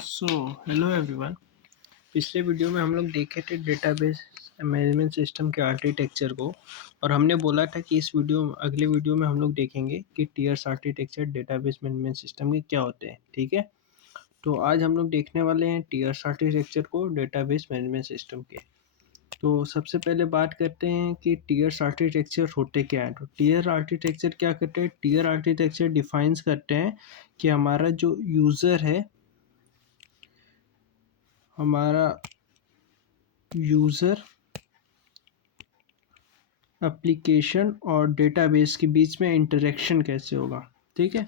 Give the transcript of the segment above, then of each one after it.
So hello everyone. पिछले video में हम लोग देखे थे डेटाबेस मैनेजमेंट सिस्टम के आर्किटेक्चर को, और हमने बोला था कि अगले वीडियो में हम लोग देखेंगे कि tears architecture database management system के क्या होते हैं। ठीक है, तो आज हम लोग देखने वाले हैं टीयर्स आर्किटेक्चर को डेटाबेस मैनेजमेंट सिस्टम के। तो सबसे पहले बात करते हैं कि टीयर्स आर्किटेक्चर होते क्या हैं। तो टीयर आर्किटेक्चर क्या करते हैं? टीयर आर्किटेक्चर डिफाइंस करते हैं कि हमारा जो यूज़र है, हमारा यूज़र एप्लीकेशन और डेटाबेस के बीच में इंटरेक्शन कैसे होगा। ठीक है,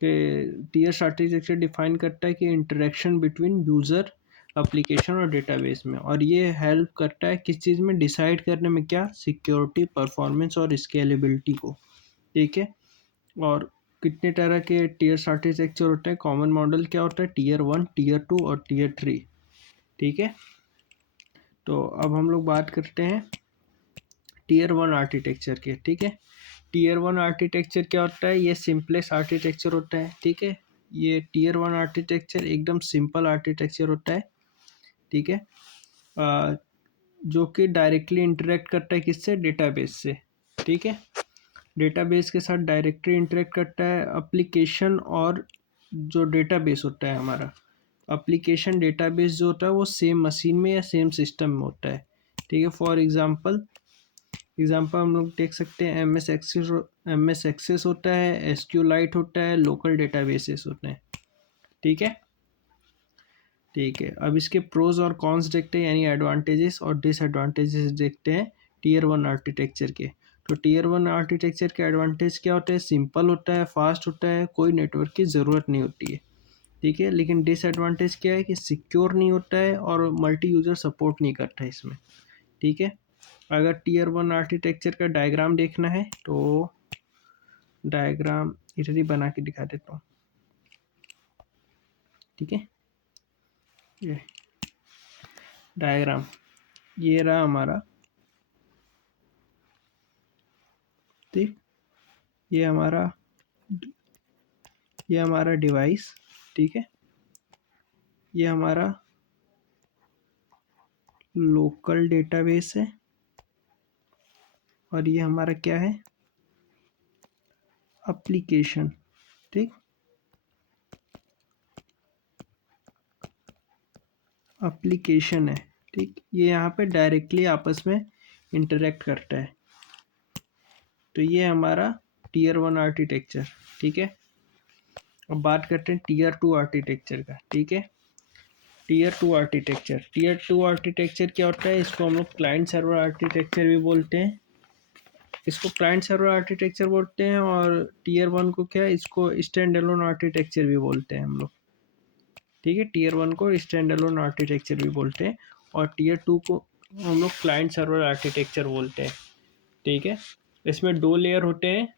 कि टीयर आर्किटेक्चर डिफाइन करता है कि इंटरेक्शन बिटवीन यूज़र एप्लीकेशन और डेटाबेस में, और ये हेल्प करता है किस चीज़ में? डिसाइड करने में, क्या? सिक्योरिटी, परफॉर्मेंस और स्केलेबिलिटी को। ठीक है, और कितने तरह के टीयर आर्किटेक्चर होते हैं? कॉमन मॉडल क्या होता है? टीयर 1, टीयर 2 और टीयर 3। ठीक है, तो अब हम लोग बात करते हैं टीयर 1 आर्किटेक्चर के। ठीक है, टीयर 1 आर्किटेक्चर क्या होता है? ये सिंपलेस्ट आर्किटेक्चर होता है। ठीक है, ये टीयर 1 आर्किटेक्चर एकदम सिंपल आर्किटेक्चर होता है। ठीक है, जो कि डायरेक्टली इंटरेक्ट करता है किससे? डेटाबेस से। ठीक है, डेटाबेस के साथ डायरेक्टली इंटरेक्ट करता है एप्लीकेशन, और जो डेटाबेस होता है हमारा एप्लीकेशन डेटाबेस जो होता है वो सेम मशीन में या सेम सिस्टम में होता है। ठीक है, फॉर एग्जांपल हम लोग देख सकते हैं एम एस एक्सेस होता है, SQLite होता है, लोकल डेटाबेसेस होते हैं। ठीक है, अब इसके प्रोज और कॉन्स देखते हैं, यानी एडवांटेजेस और डिसएडवांटेजेस देखते हैं टीयर 1 आर्किटेक्चर के। तो टीयर 1 आर्किटेक्चर के एडवांटेज क्या होते हैं? सिंपल होता है, फास्ट होता है, कोई नेटवर्क की ज़रूरत नहीं होती है। ठीक है, लेकिन डिसएडवांटेज क्या है? कि सिक्योर नहीं होता है और मल्टी यूज़र सपोर्ट नहीं करता है इसमें। ठीक है, अगर टीयर 1 आर्किटेक्चर का डायग्राम देखना है तो डायग्राम इधर ही बना के दिखा देता हूँ। ठीक है, ये डायग्राम ये रहा हमारा। ठीक, ये हमारा डिवाइस। ठीक है, ये हमारा लोकल डेटाबेस है, और ये हमारा क्या है? एप्लीकेशन। ठीक, एप्लीकेशन है। ठीक, ये यहाँ पे डायरेक्टली आपस में इंटरेक्ट करता है। तो ये हमारा टीयर 1 आर्किटेक्चर। ठीक है, अब बात करते हैं टीयर 2 आर्किटेक्चर का। ठीक है, टीयर 2 आर्किटेक्चर क्या होता है? इसको हम लोग क्लाइंट सर्वर आर्किटेक्चर भी बोलते हैं। और टीयर 1 को क्या है? इसको स्टैंड अलोन आर्किटेक्चर भी बोलते हैं हम लोग। ठीक है, टीयर 1 को स्टैंड अलोन आर्किटेक्चर भी बोलते हैं, और टीयर 2 को हम लोग क्लाइंट सर्वर आर्किटेक्चर बोलते हैं। ठीक है, इसमें दो लेयर होते हैं।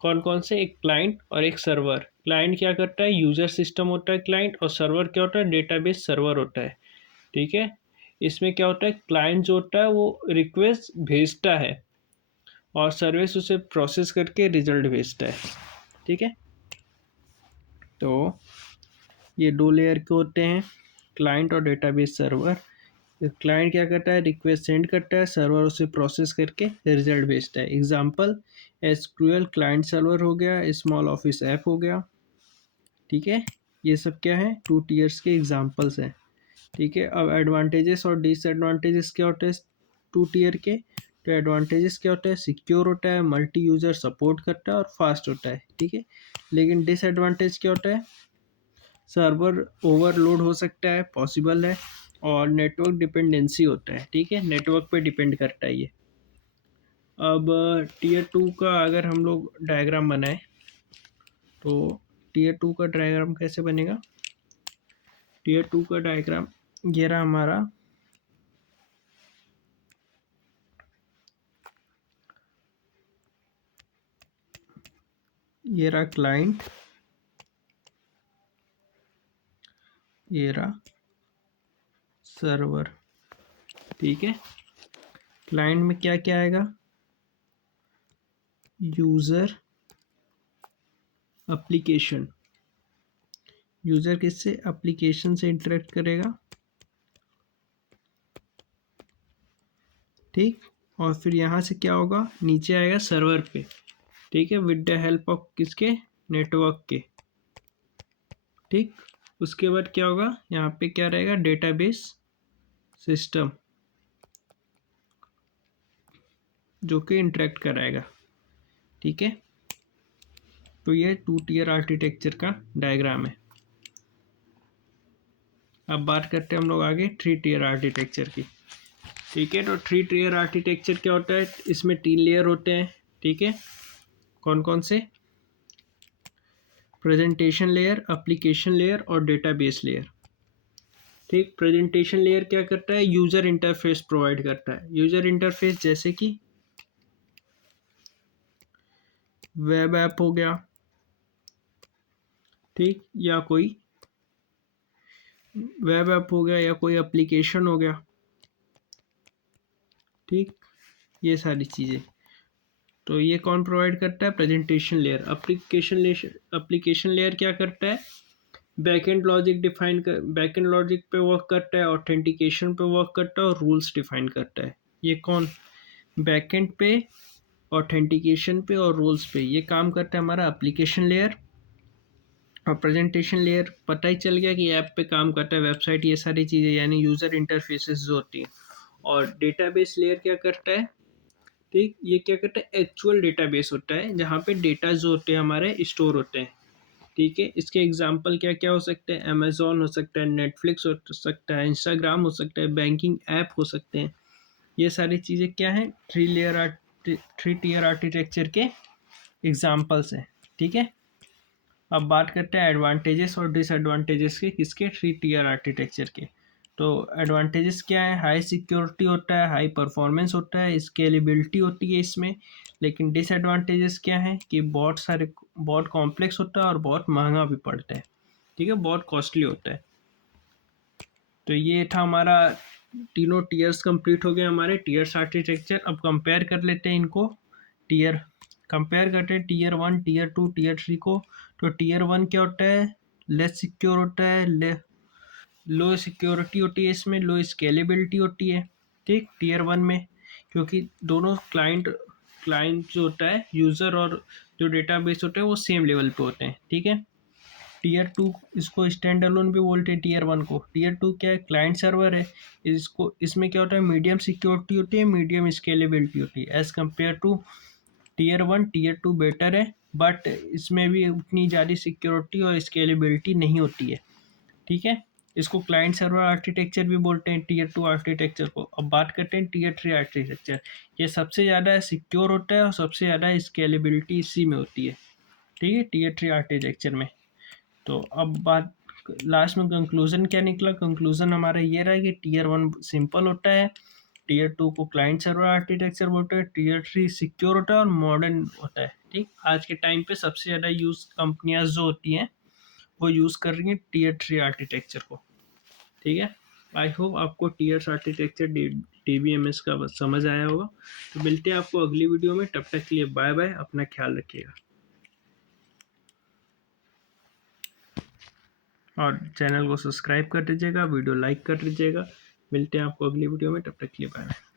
कौन कौन से? एक क्लाइंट और एक सर्वर। क्लाइंट क्या करता है? यूजर सिस्टम होता है क्लाइंट, और सर्वर क्या होता है? डेटाबेस सर्वर होता है। ठीक है, इसमें क्या होता है? क्लाइंट जो होता है वो रिक्वेस्ट भेजता है, और सर्विस उसे प्रोसेस करके रिजल्ट भेजता है। ठीक है, तो ये दो लेयर के होते हैं, क्लाइंट और डेटाबेस सर्वर। क्लाइंट क्या करता है? रिक्वेस्ट सेंड करता है, सर्वर उसे प्रोसेस करके रिजल्ट भेजता है। एग्जांपल SQL क्लाइंट सर्वर हो गया, स्मॉल ऑफिस ऐप हो गया। ठीक है, ये सब क्या है? 2 टीयर्स के एग्जांपल्स हैं। ठीक है, अब एडवांटेजेस और डिसएडवांटेजेस क्या होते हैं 2 टीयर के? तो एडवांटेजेस क्या होता है? सिक्योर होता है, मल्टी यूज़र सपोर्ट करता है और फास्ट होता है। ठीक है, लेकिन डिसएडवांटेज क्या होता है? सर्वर ओवरलोड हो सकता है, पॉसिबल है, और नेटवर्क डिपेंडेंसी होता है। ठीक है, नेटवर्क पे डिपेंड करता है ये। अब टीयर 2 का अगर हम लोग डायग्राम बनाएं तो टीयर 2 का डायग्राम कैसे बनेगा? टीयर 2 का डायग्राम ये रहा हमारा। ये रहा क्लाइंट, ये रहा सर्वर। ठीक है, क्लाइंट में क्या क्या आएगा? User application. यूज़र किससे, एप्लीकेशन से इंटरेक्ट करेगा, ठीक। और फिर यहाँ से क्या होगा, नीचे आएगा सर्वर पे, ठीक है, विद द हेल्प ऑफ किसके, नेटवर्क के, ठीक। उसके बाद क्या होगा, यहाँ पे क्या रहेगा, डेटाबेस सिस्टम जो कि इंटरेक्ट कराएगा, ठीक है। तो ये 2 टियर आर्किटेक्चर का डायग्राम है। अब बात करते हैं हम लोग आगे 3 टियर आर्किटेक्चर की, ठीक है। तो 3 टियर आर्किटेक्चर क्या होता है, इसमें 3 लेयर होते हैं, ठीक है। कौन कौन से, प्रेजेंटेशन लेयर, एप्लीकेशन लेयर और डेटाबेस लेयर, ठीक। प्रेजेंटेशन लेयर क्या करता है, यूजर इंटरफेस प्रोवाइड करता है। यूजर इंटरफेस जैसे कि वेब ऐप हो गया, ठीक, या कोई वेब ऐप हो गया या कोई एप्लीकेशन हो गया, ठीक, ये सारी चीज़ें। तो ये कौन प्रोवाइड करता है, प्रेजेंटेशन लेयर। एप्लीकेशन लेयर क्या करता है, बैकएंड लॉजिक डिफाइन कर, बैकएंड लॉजिक पे वर्क करता है, ऑथेंटिकेशन पे वर्क करता है और रूल्स डिफाइन करता है। ये कौन, बैकएंड पे, ऑथेंटिकेशन पे और रूल्स पे ये काम करता है हमारा एप्लीकेशन लेयर। और प्रेजेंटेशन लेयर पता ही चल गया कि ऐप पे काम करता है, वेबसाइट, ये सारी चीज़ें, यानी यूज़र इंटरफेसेस जो होती हैं। और डेटाबेस लेयर क्या करता है, ठीक, ये क्या करता है, एक्चुअल डेटाबेस होता है जहाँ पे डेटा जो होते हैं हमारे स्टोर होते हैं, ठीक है। इसके एग्जांपल क्या क्या हो सकते हैं, अमेजोन हो सकता है, नेटफ्लिक्स हो सकता है, इंस्टाग्राम हो सकता है, बैंकिंग ऐप हो सकते हैं। ये सारी चीज़ें क्या हैं, 3 टियर आर्किटेक्चर के एग्जाम्पल्स हैं, ठीक है। अब बात करते हैं एडवांटेजेस और डिसएडवांटेजेस के, किसके, 3 टियर आर्किटेक्चर के। तो एडवांटेजेस क्या है, हाई सिक्योरिटी होता है, हाई परफॉर्मेंस होता है, स्केलेबिलिटी होती है इसमें। लेकिन डिसएडवांटेजेस क्या है कि बहुत कॉम्प्लेक्स होता है और बहुत महंगा भी पड़ता है, ठीक है, बहुत कॉस्टली होता है। तो ये था हमारा, तीनों टीयर्स कंप्लीट हो गए हमारे, टीयर्स आर्किटेक्चर। अब कंपेयर कर लेते हैं इनको, टीयर कंपेयर करते हैं, टीयर 1, टीयर 2, टीयर 3 को। तो टीयर 1 क्या होता है, लेस सिक्योर होता है, लो सिक्योरिटी होती है इसमें, लो स्केलेबिलिटी होती है, ठीक, टीयर 1 में। क्योंकि दोनों क्लाइंट जो होता है, यूज़र और जो डेटाबेस होते हैं वो सेम लेवल पे होते हैं, ठीक है। टीयर 2 इसको स्टैंड अलोन भी बोलते हैं टीयर 1 को। टीयर 2 क्या है, क्लाइंट सर्वर है। इसको, इसमें क्या होता है, मीडियम सिक्योरिटी होती है, मीडियम स्केलेबिलिटी होती है as compare to tier 1। Tier 2 better है, बट इसमें भी उतनी ज़्यादा सिक्योरिटी और स्केलेबिलिटी नहीं होती है, ठीक है। इसको क्लाइंट सर्वर आर्किटेक्चर भी बोलते हैं, टीयर 2 आर्किटेक्चर को। अब बात करते हैं टीयर 3 आर्किटेक्चर। ये सबसे ज़्यादा सिक्योर होता है और सबसे ज़्यादा स्केलेबिलिटी इसी में होती है, ठीक है, टीयर 3 आर्किटेक्चर में। तो अब बात, लास्ट में कंक्लूजन क्या निकला, कंक्लूजन हमारा ये रहा कि टीयर 1 सिंपल होता है, टीयर 2 को क्लाइंट सर्वर आर्किटेक्चर बोलते हैं, टीयर 3 सिक्योर होता है और मॉडर्न होता है, ठीक। आज के टाइम पे सबसे ज़्यादा यूज़ कंपनियां जो होती हैं वो यूज़ कर रही हैं टीयर 3 आर्किटेक्चर को, ठीक है। आई होप आपको टीयर्स आर्किटेक्चर DBMS का बस समझ आया होगा। तो मिलते हैं आपको अगली वीडियो में, तब तक के लिए बाय बाय, अपना ख्याल रखिएगा और चैनल को सब्सक्राइब कर दीजिएगा, वीडियो लाइक कर दीजिएगा। मिलते हैं आपको अगली वीडियो में, तब तक के लिए बाय बाय।